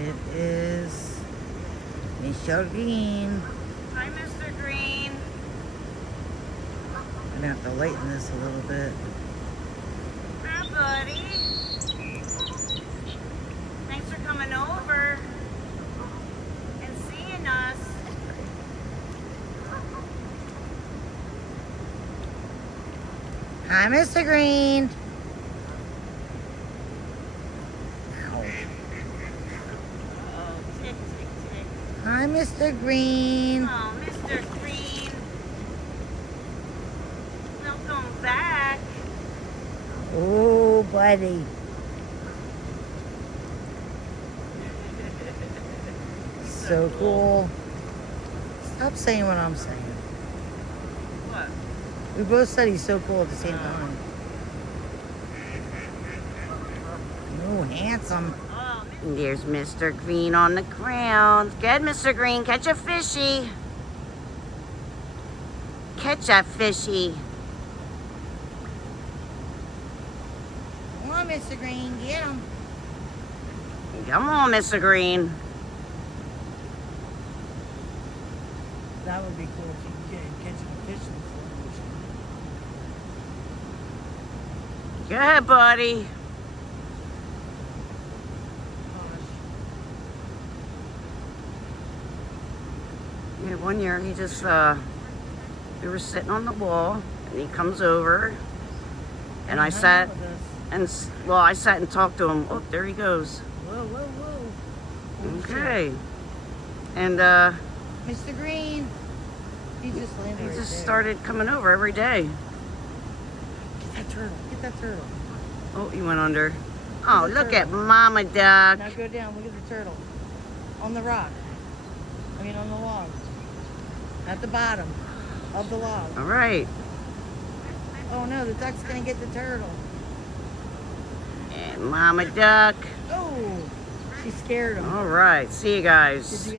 It is Mr. Green. Hi, Mr. Green. I'm gonna have to lighten this a little bit. Hi, buddy. Thanks for coming over and seeing us. Hi, Mr. Green. Ow. Oh, tick, tick, tick. Hi, Mr. Green. Oh, Mr. Green. Welcome back. Oh, buddy. So cool. Stop saying what I'm saying. What? We both said he's so cool at the same time. Oh, handsome. Oh, There's Mr. Green on the ground. Good, Mr. Green. Catch a fishy. Catch a fishy. Come on, Mr. Green, get him. Come on, Mr. Green. That would be cool if you could catch a fish in the ocean. Go ahead, buddy. Yeah, one year he just, we were sitting on the wall and he comes over and I sat and, well, I sat and talked to him. Oh, there he goes. Whoa, whoa, whoa. Okay. And, Mr. Green. He just landed he right just there. started coming over every day. Get that turtle. Get that turtle. Oh, he went under. Oh, the look at turtle. Mama Duck. Now go down. Look at the turtle. On the rock. I mean, on the log. At the bottom of the log. All right. Oh no, the duck's gonna get the turtle. And Mama Duck. Oh, she scared him. All right. See you guys. Did you